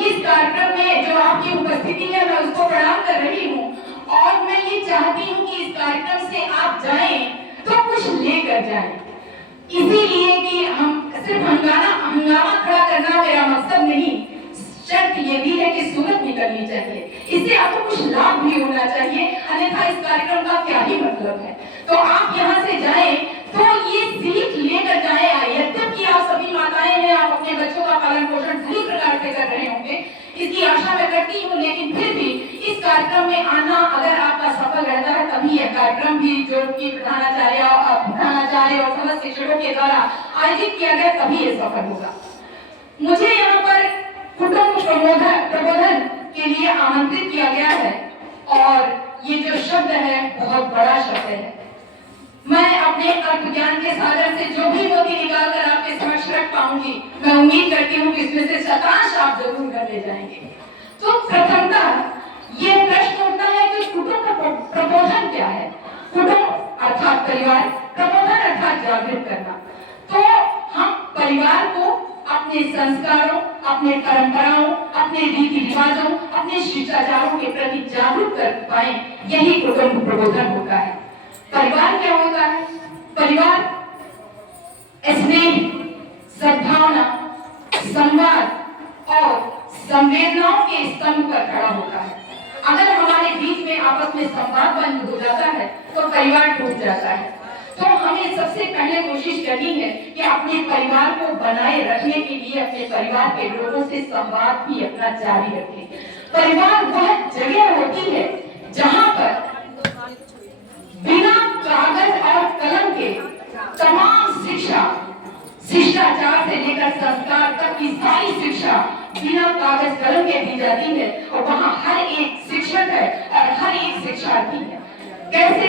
इस कार्यक्रम में जो आपकी उपस्थिति है मैं उसको प्रणाम कर रही हूँ और मैं ये चाहती हूँ कि इस कार्यक्रम से आप जाएं तो कुछ लेकर जाएं, इसीलिए कि हम सिर्फ हंगामा खड़ा करना मेरा मकसद नहीं, शर्त ये भी है कि सूरत निकलनी चाहिए, इससे आपको कुछ लाभ भी होना चाहिए, अन्यथा इस कार्यक्रम का क्या ही मतलब है। तो आप यहाँ से जाएं तो ये सीख लेकर जाएं, यद्यपि आप सभी माताएं हैं, आप अपने बच्चों का पालन पोषण सही प्रकार से कर रहे होंगे, इसकी आशा मैं करती हूँ, लेकिन फिर भी इस कार्यक्रम में आना अगर आपका सफल रहता है तभी यह कार्यक्रम भी जो कि प्रधानाचार्य और समस्त शिक्षकों के द्वारा आयोजित किया गया तभी यह सफल होगा। मुझे यहाँ पर कुटुंब प्रबोधन के लिए आमंत्रित किया गया है और ये जो शब्द है बहुत बड़ा शब्द है। मैं अपने अल्प ज्ञान के सागर से जो भी मोती निकालकर आपके समक्ष रख पाऊंगी, मैं उम्मीद करती हूँ कि इसमें से शतांश आप जरूर कर ले जाएंगे। तो प्रथमतः ये प्रश्न उठता है कि कुटुंब प्रबोधन क्या है। कुटुंब अर्थात परिवार, प्रबोधन अर्थात जागृत करना। तो हम परिवार को अपने संस्कारों, अपने परंपराओं, अपने रीति रिवाजों, अपने शिष्टाचारों के प्रति जागरूक कर पाए, यही कुटुंब प्रबोधन होता है। परिवार क्या होता है? परिवार स्नेह, सद्भावना, संवाद और संवेदनाओं के स्तंभ पर खड़ा होता है। अगर हमारे बीच में आपस में संवाद बंद हो जाता है तो परिवार टूट जाता है। तो हमें सबसे पहले कोशिश करनी है कि अपने परिवार को बनाए रखने के लिए अपने परिवार के लोगों से संवाद भी अपना जारी रखें। परिवार वह जगह होती है जहां पर बिना कागज और कलम के तमाम शिष्टाचार से लेकर संस्कार तक की सारी शिक्षा बिना कागज कलम के दी जाती है और वहाँ हर एक शिक्षक है और हर एक शिक्षार्थी है। कैसे?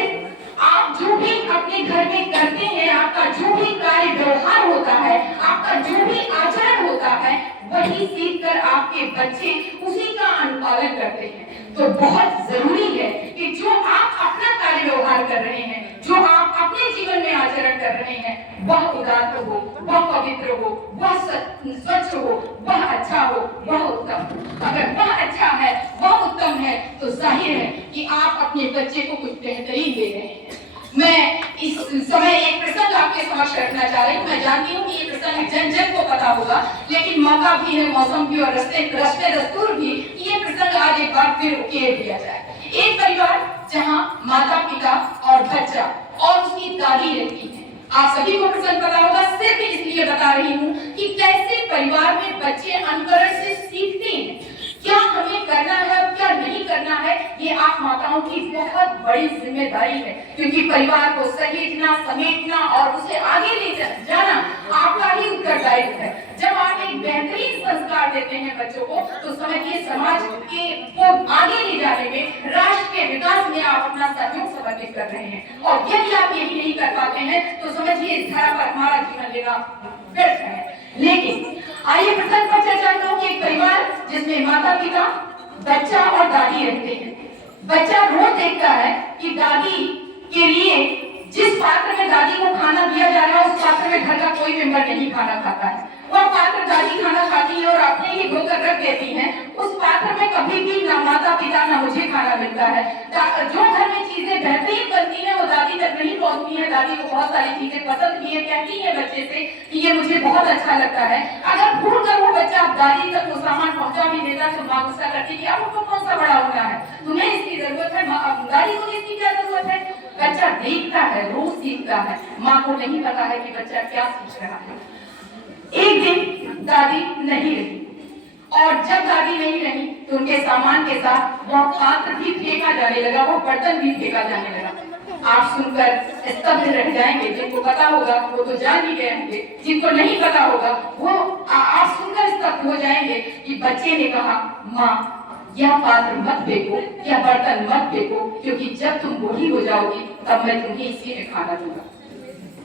आप जो भी अपने घर में करते हैं, आपका जो भी कार्य व्यवहार होता है, आपका जो भी आचरण होता है, वही सीखकर आपके बच्चे उसी का अनुपालन करते हैं। तो बहुत जरूरी है कि जो आप अपना कार्य व्यवहार कर रहे हैं, जो आप अपने जीवन में आचरण कर रहे हैं, वह उदात्त हो, वह पवित्र हो, वह स्वच्छ हो, वह अच्छा हो, वह उत्तम। अगर वह अच्छा है, वह उत्तम है, तो जाहिर है कि आप अपने बच्चे को कुछ बेहतरीन दे रहे हैं। मैं इस समय एक प्रसंग आपके समक्ष रखना चाह रही हूँ। मैं जानती हूँ कि ये प्रसंग जन जन को पता होगा, लेकिन मौका भी है, मौसम भी और रस्ते दस्तूर भी, ये प्रसंग आज एक बार फिर उकेर दिया जाए। एक परिवार जहाँ माता पिता और बच्चा और उसकी दादी रहती है। आप सभी को प्रसंग पता होगा, सिर्फ इसलिए बता रही हूँ कि कैसे परिवार में बच्चे अनुकरण से सीखते हैं, क्या हमें करना है और क्या नहीं करना है। ये आप माताओं की बहुत बड़ी जिम्मेदारी है, क्योंकि परिवार को सहेजना, समेटना और उसे आगे ले जाना आपका ही उत्तरदायित्व है। जब आप एक बेहतरीन संस्कार देते हैं बच्चों को, तो समझिए समाज को आगे ले जाने में, राष्ट्र के विकास में आप अपना सहयोग समर्पित कर रहे हैं। और यदि आप यही नहीं कर पाते हैं तो समझिए इस धरा पर हमारा जीवन लेना व्यर्थ है। लेकिन आइए प्रसंग पर चर्चा करूं कि एक परिवार जिसमें माता पिता, बच्चा और दादी रहते हैं। बच्चा रोज देखता है कि दादी के लिए जिस पात्र में दादी को खाना दिया जा रहा है, उस पात्र में घर का कोई मेंबर नहीं खाना खाता है। वह पात्र दादी खाना खाती है और अपने ही धोकर रख देती है। उस पात्र में कभी भी ना माता पिता ना मुझे खाना मिलता है। जो घर में चीजें बेहतरीन बनती हैं वो दादी तक नहीं पहुंचती है। दादी को बहुत सारी चीजें पसंद भी है, कहती है बच्चे से कि ये मुझे बहुत अच्छा लगता है। अगर भूल कर वो बच्चा दादी तक वो सामान पहुंचा भी देता तो माँ गुस्सा करती है, अब उसको कौन सा बड़ा होना है, तुम्हें इसकी जरूरत है, दादी को इसकी क्या जरूरत है। बच्चा देखता है, रोज सीखता है, माँ को नहीं पता है कि बच्चा क्या सीख रहा है। एक दिन दादी नहीं रही और जब दादी नहीं रही तो उनके सामान के साथ वह पात्र भी फेंका जाने लगा, वो बर्तन भी फेंका जाने लगा। आप सुनकर स्तब्ध रह जाएंगे। जिनको पता होगा वो तो जान ही गए होंगे, जिनको नहीं पता होगा वो आप सुनकर स्तब्ध हो जाएंगे कि बच्चे ने कहा, माँ यह पात्र मत फेंको, यह बर्तन मत फेंको, क्योंकि जब तुम बूढ़ी हो जाओगी तब मैं तुम्हें इसी में खाना दूंगा।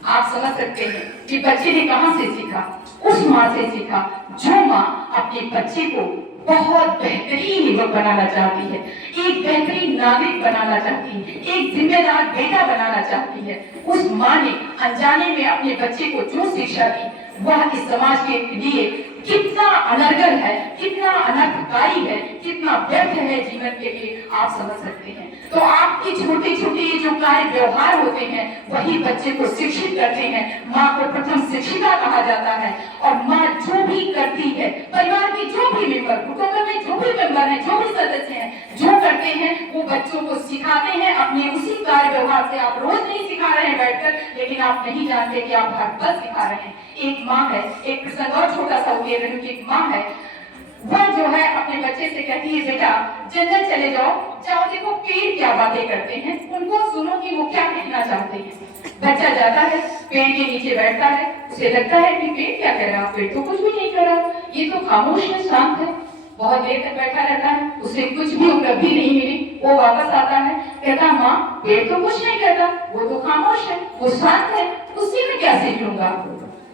आप समझ सकते हैं कि बच्चे ने कहां से सीखा? उस माँ से सीखा जो माँ अपने बच्चे को बहुत बेहतरीन युवक बनाना चाहती है, एक बेहतरीन नागरिक बनाना चाहती है, एक जिम्मेदार बेटा बनाना चाहती है। उस माँ ने अनजाने में अपने बच्चे को जो शिक्षा दी वह इस समाज के लिए कितना अनर्गल है, कितना अनर्थकारी है, कितना व्यर्थ है जीवन के लिए, आप समझ सकते हैं। तो आपकी छोटे छोटे ये जो कार्य व्यवहार होते हैं वही बच्चे को शिक्षित करते हैं। माँ को प्रथम शिक्षिका कहा जाता है और माँ जो भी करती है, परिवार के जो भी मेंबर, कुटुंब में जो भी मेंबर है, जो भी सदस्य हैं, जो करते हैं वो बच्चों को सिखाते हैं अपने उसी कार्य व्यवहार से। आप रोज नहीं सिखा रहे हैं बैठकर, लेकिन आप नहीं जानते कि आप हर पल सिखा रहे हैं। एक माँ है, एक प्रसंग और छोटा सा उल्लेख करूं कि एक माँ है, वह जो है अपने बच्चे से कहती है, बेटा जंगल चले जाओ, जाओ देखो पेड़ क्या बातें करते हैं, उनको सुनो कि वो क्या कहना चाहते हैं। बच्चा जाता है, पेड़ के नीचे बैठता है, उसे लगता है कि पेड़ क्या कह रहा है, पेड़ तो कुछ भी नहीं कर रहा, ये तो खामोश है, शांत है। बहुत देर तक बैठा रहता है, उसे कुछ भी उपलब्धि नहीं मिली। वो वापस आता है, कहता माँ पेड़ तो कुछ नहीं करता, वो तो खामोश है, वो शांत है, उससे मैं क्या सीख लूंगा।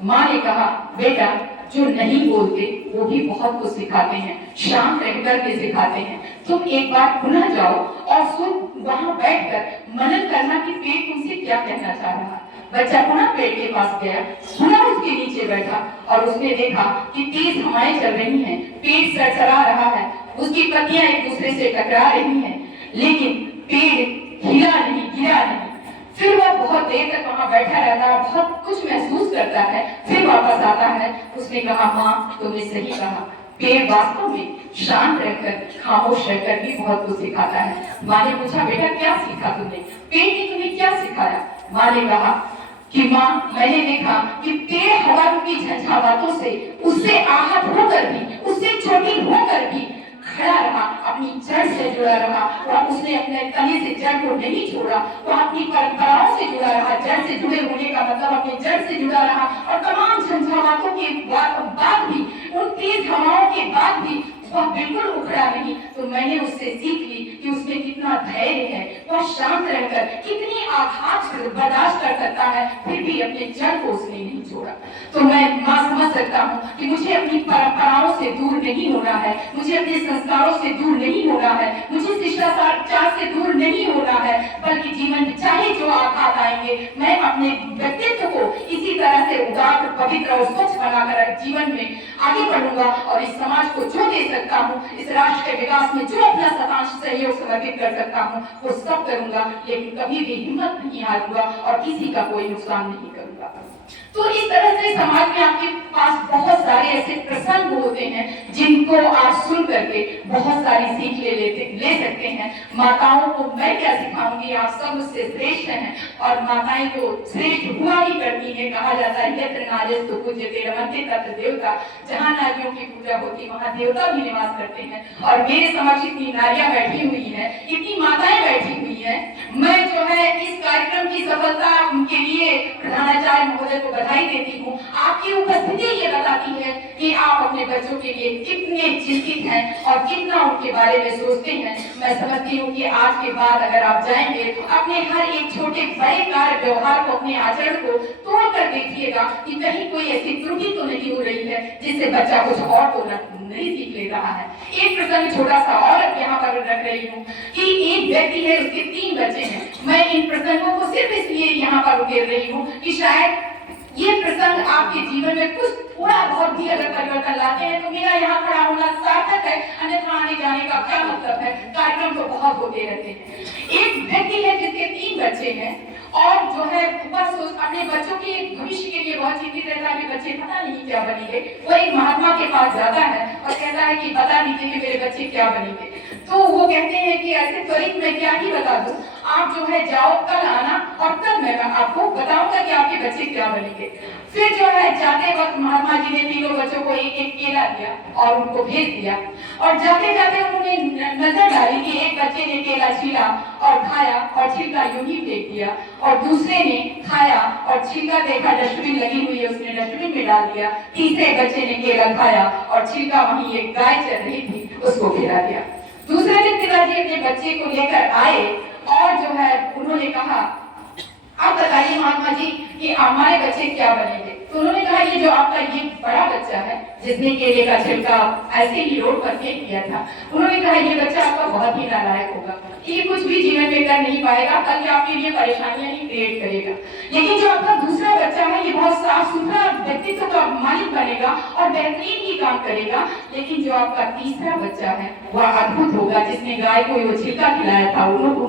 माँ ने कहा, बेटा जो नहीं बोलते वो भी बहुत कुछ सिखाते हैं, शांत रहकर के सिखाते हैं। तुम एक बार पुनः जाओ और सुन, वहां बैठकर मनन करना कि पेड़ तुमसे क्या कहना चाह रहा है। बच्चा पुनः पेड़ के पास गया, पुनः उसके नीचे बैठा और उसने देखा कि तेज हवाएं चल रही हैं, पेड़ सरसरा रहा है, उसकी पत्तियां एक दूसरे से टकरा रही हैं, लेकिन पेड़ हिला नहीं, गिरा नहीं। फिर वह बहुत देर तक वहां बैठा रहता है, बहुत कुछ महसूस करता है, फिर वापस आता है। उसने कहा, माँ तुमने सही कहा, पेड़ वास्तव में शांत रहकर, खामोश रहकर भी बहुत कुछ सिखाता है। माँ ने पूछा, बेटा क्या सीखा तुमने, पेड़ ने तुम्हें क्या सिखाया। माँ ने कहा कि माँ मैंने देखा कि पेड़ हवा की झंझावातों से, उससे आहत होकर भी, उससे छोटी होकर भी खड़ा रहा, अपनी जड़ से जुड़ा रहा और उसने अपने तने से जड़ को नहीं छोड़ा। वह अपनी परंपराओं से जुड़ा रहा, जड़ से जुड़े होने का मतलब अपने जड़ से जुड़ा रहा और तमाम झंझावातों के बाद भी, उन तेज हवाओं के बाद भी वह बिल्कुल उखड़ा नहीं। तो मैंने उससे सीख ली कि उसमें कितना धैर्य है, वह शांत रहकर कितनी आघात बर्दाश्त कर सकता है, फिर भी अपने जड़ को उसने नहीं छोड़ा। तो मैं माँ समझ सकता हूँ कि मुझे अपनी परंपराओं से दूर नहीं होना है, मुझे अपने संस्कारों से दूर नहीं होना है, मुझे शिष्टाचार से दूर नहीं होना है, बल्कि जीवन में चाहे जो आघात आएंगे, मैं अपने व्यक्तित्व को इसी तरह से उदार, पवित्र और स्वच्छ बनाकर जीवन में आगे बढ़ूंगा और इस समाज को जो दे सकता हूँ, इस राष्ट्र के विकास में जो अपना शतांश सहयोग समर्पित कर सकता हूँ, वो सब करूंगा, लेकिन कभी भी हिम्मत नहीं हारूंगा और किसी का कोई नुकसान नहीं करूंगा। तो इस तरह से समाज में आपके पास बहुत सारे ऐसे प्रसंग होते हैं जिनको आप सुन करके बहुत सारी सीख ले सकते हैं। माताओं को मैं क्या सिखाऊंगी, आप सब उससे श्रेष्ठ हैं और माताएं तो श्रेष्ठ हुआ ही करती हैं। कहा जाता है यत्र नार्यस्तु पूज्यते रमन्ते तत्र देवता, जहाँ नारियों की पूजा होती वहाँ देवता भी निवास करते हैं। और मेरे समक्ष इतनी नारियां बैठी हुई है, इतनी माताएं बैठी हुई है। मैं जो है इस कार्यक्रम की सफलता के लिए प्रधानाचार्य महोदय को बधाई देती हूँ। आपकी उपस्थिति ये बताती है कि आप अपने बच्चों के लिए कितने चिंतित हैं और कितना उनके बारे में सोचते हैं। मैं समझती हूँ कि आज के बाद अगर आप जाएंगे तो अपने हर एक छोटे बड़े कार्य व्यवहार को, अपने आचरण को तोड़ कर देखिएगा कि कहीं कोई ऐसी त्रुटि तो नहीं हो रही है जिससे बच्चा कुछ और तो नहीं सीख ले रहा है। एक प्रसंग छोटा सा और यहाँ पर रख रही हूँ कि एक व्यक्ति है, उसके 3 बच्चे हैं। मैं इन प्रसंगों को सिर्फ इसलिए यहाँ पर उकेर रही हूँ कि शायद ये प्रसंग आपके जीवन में कुछ थोड़ा बहुत भी अगर परिवर्तन लाते हैं तो मेरा यहाँ खड़ा होना सार्थक है, अन्यथा आने जाने का क्या मतलब है। कार्यक्रम तो बहुत होते रहते हैं। एक व्यक्ति है जिसके 3 बच्चे हैं और जो है बस अपने बच्चों के भविष्य के लिए बहुत चिंतित रहता है कि बच्चे पता नहीं क्या बनेंगे। वो एक महात्मा के पास जाता है और कहता है कि बता दीजिए कि मेरे बच्चे क्या बनेंगे। तो वो कहते हैं कि ऐसे त्वरित मैं क्या ही बता दूं, आप जो है जाओ, कल आना और कल मैं आपको बताऊंगा कि आपके बच्चे क्या बनेंगे। फिर जो है जाते वक्त महात्मा जी ने तीनों बच्चों को एक एक केला दिया और उनको भेज दिया और जाते जाते उन्होंने नजर डाली कि एक बच्चे ने केला छीला और खाया और छिलका यूं ही फेंक दिया और दूसरे ने खाया और छिलका देखा डस्टबिन लगी हुई है, उसने डस्टबिन में डाल दिया। तीसरे बच्चे ने केला खाया और छिलका वहीं एक गाय चल रही थी उसको खिला दिया। दूसरे दिन पिताजी अपने बच्चे को लेकर आए और जो है उन्होंने कहा, आप बताइए महात्मा जी कि हमारे बच्चे क्या बनेंगे। तो उन्होंने कहा, ये जो आपका ये बड़ा बच्चा है जिसने केले का छिलका ऐसे ही रोड पर फेंक दिया था। उन्होंने कहा ये बच्चा आपका बहुत ही नालायक होगा, ये कुछ भी जीवन में कर नहीं पाएगा, कल आपके लिए परेशानियां ही क्रिएट करेगा। लेकिन जो आपका दूसरा बच्चा है ये बहुत साफ सुथरा व्यक्तित्व का मालिक बनेगा और बेहतरीन ही काम करेगा। लेकिन जो आपका तीसरा बच्चा है वह अद्भुत होगा, जिसने गाय को वो छिलका खिलाया था,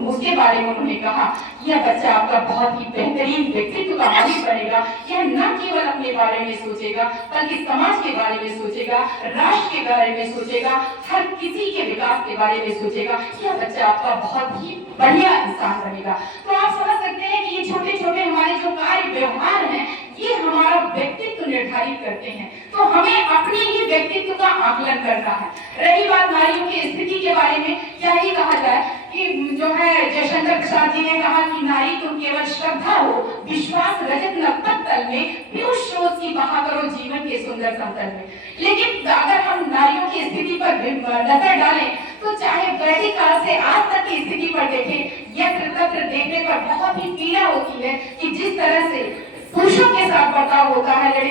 उसके बारे में उन्होंने कहा यह बच्चा आपका बहुत ही बेहतरीन व्यक्तित्व का मालिक बनेगा। यह न केवल अपने बारे में सोचेगा बल्कि समाज के बारे में सोचेगा, राष्ट्र के बारे में सोचेगा, हर किसी के विकास के बारे में सोचेगा। यह बच्चा आपका बहुत ही बढ़िया इंसान बनेगा। तो आप समझ सकते हैं कि ये छोटे छोटे हमारे जो कार्य व्यवहार हैं ये हमारा व्यक्तित्व निर्धारित करते हैं। तो हमें अपने ही व्यक्तित्व का आकलन करना है। रही बात नारियों की स्थिति के बारे में, क्या ही कहा जाए कि जो है जयशंकर प्रसाद जी ने कहा कि नारी तुम केवल श्रद्धा हो, विश्वास रजत नक्तक तल में, पीयूष स्रोत की बहा करो जीवन के सुंदर समतल में। लेकिन अगर हम नारियों की स्थिति पर नजर डालें तो चाहे वैदिक काल से आज तक की स्थिति पर देखें, यत्र तत्र देखने पर बहुत ही पीड़ा होती है कि जिस तरह से पुरुषों के साथ बर्ताव होता है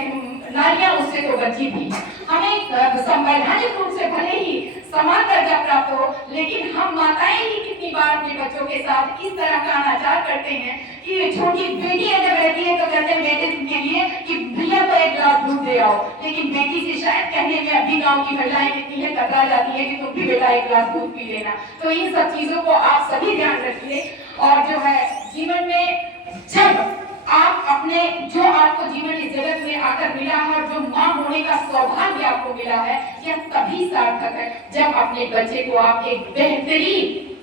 नारियां उससे तो वंचित ही। हमें संवैधानिक रूप से भले ही समान दर्जा प्राप्त हो, लेकिन हम माताएं ही कितनी बार अपने बच्चों के साथ इस तरह का अनाचार करते हैं कि छोटी बेटी अगर रहती है तो कहते हैं बेटे के लिए कि भैया को एक गिलास दूध दे आओ, लेकिन बेटी से शायद कहने में अभी गांव की महिलाएं कितनी है कतरा जाती है कि तुम भी बेटा एक गिलास दूध पी लेना। तो इन सब चीजों को आप सभी ध्यान रखिए। और जो है जीवन में जब आप अपने जो आपको जीवन इस जगत में आकर मिला है और जो मां होने का सौभाग्य आपको मिला है, यह तभी सार्थक है जब अपने बच्चे को आप एक बेहतरीन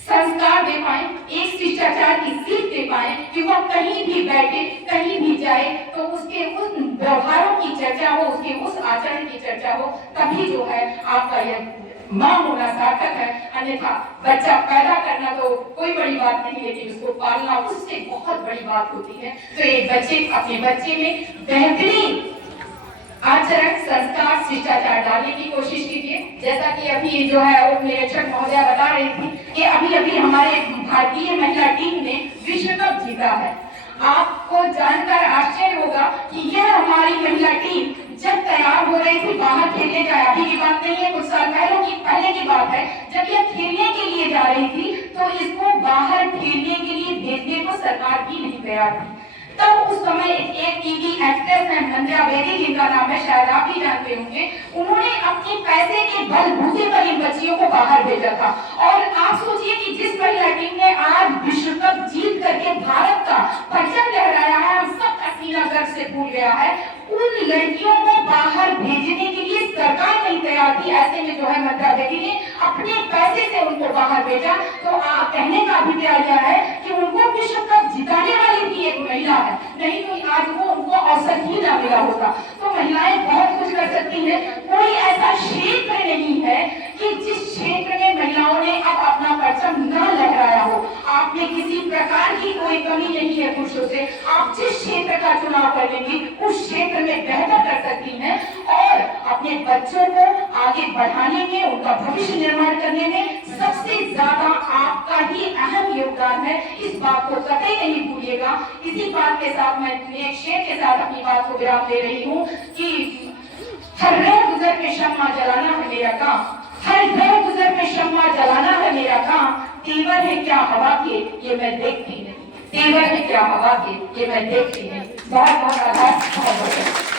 संस्कार दे पाए, एक शिष्टाचार की सीख दे पाए कि वह कहीं भी बैठे कहीं भी जाए तो उसके उस व्यवहारों की चर्चा हो, उसके उस आचरण की चर्चा हो, तभी जो है आपका यह मां होना सार्थक है। अन्यथा बच्चा पैदा करना तो कोई बड़ी बात नहीं, लेकिन उसको पालना उससे बहुत बड़ी बात होती है। तो एक बच्चे अपने बच्चे में बेहतरीन आचरण संस्कार शिष्टाचार डालने की कोशिश कीजिए। जैसा कि अभी जो है उप निरीक्षक महोदया बता रही थी कि अभी हमारे भारतीय महिला टीम ने विश्व कप जीता है। आपको जानकर आश्चर्य होगा कि यह हमारी महिला टीम जब तैयार हो रही थी बाहर खेलने जाए, अभी की बात नहीं है, कुछ साल पहले की बात है, जब यह खेलने के लिए जा रही थी तो इसको बाहर खेलने के लिए भेजने को सरकार भी नहीं तैयार थी। तब उस समय एक टीवी एक्ट्रेस है मंद्रा बेदी, जिनका नाम है शायद आप भी जानते होंगे, उन्होंने अपने पैसे के बलबूते पर इन बच्चियों को बाहर भेजा था। और आप सोचिए कि जिस महिला टीम ने आज विश्व कप जीत करके भारत का परचम लहराया है, हम सब का सीना गर्व से फूल गया है, उन लड़कियों को बाहर भेजने के लिए सरकार नहीं तैयार थी। ऐसे में जो है मंद्रा बेदी ने अपने पैसे से उनको बाहर भेजा। तो कहने का अभिप्राय यह है कि उनको विश्व कप जिताने वाली भी एक महिला है, नहीं तो आज वो उनको अवसर ही ना मिला होगा। तो महिलाएं बहुत कुछ कर सकती हैं। कोई ऐसा क्षेत्र नहीं है कि जिस क्षेत्र में महिलाओं ने अब अपना परचम न लहराया हो। आप में किसी प्रकार की कोई कमी नहीं है पुरुषों से। आप जिस क्षेत्र का चुनाव कर लेंगे उस क्षेत्र में बेहतर कर सकती हैं और अपने बच्चों को आगे बढ़ाने में, उनका भविष्य निर्माण करने में सबसे ज्यादा आपका ही अहम योगदान है। इस बात को कतई नहीं भूलिएगा। इसी बात के साथ मैं एक शेर के साथ अपनी बात को विराम दे रही हूँ कि हर रह गुजर पे शम्मा जलाना है मेरा काम, हर रह गुजर पे शम्मा जलाना है मेरा काम, तेवर है क्या हवा के ये मैं देखती नहीं, तेवर है क्या हवा के ये मैं देखती नहीं। बहुत बहुत आभार।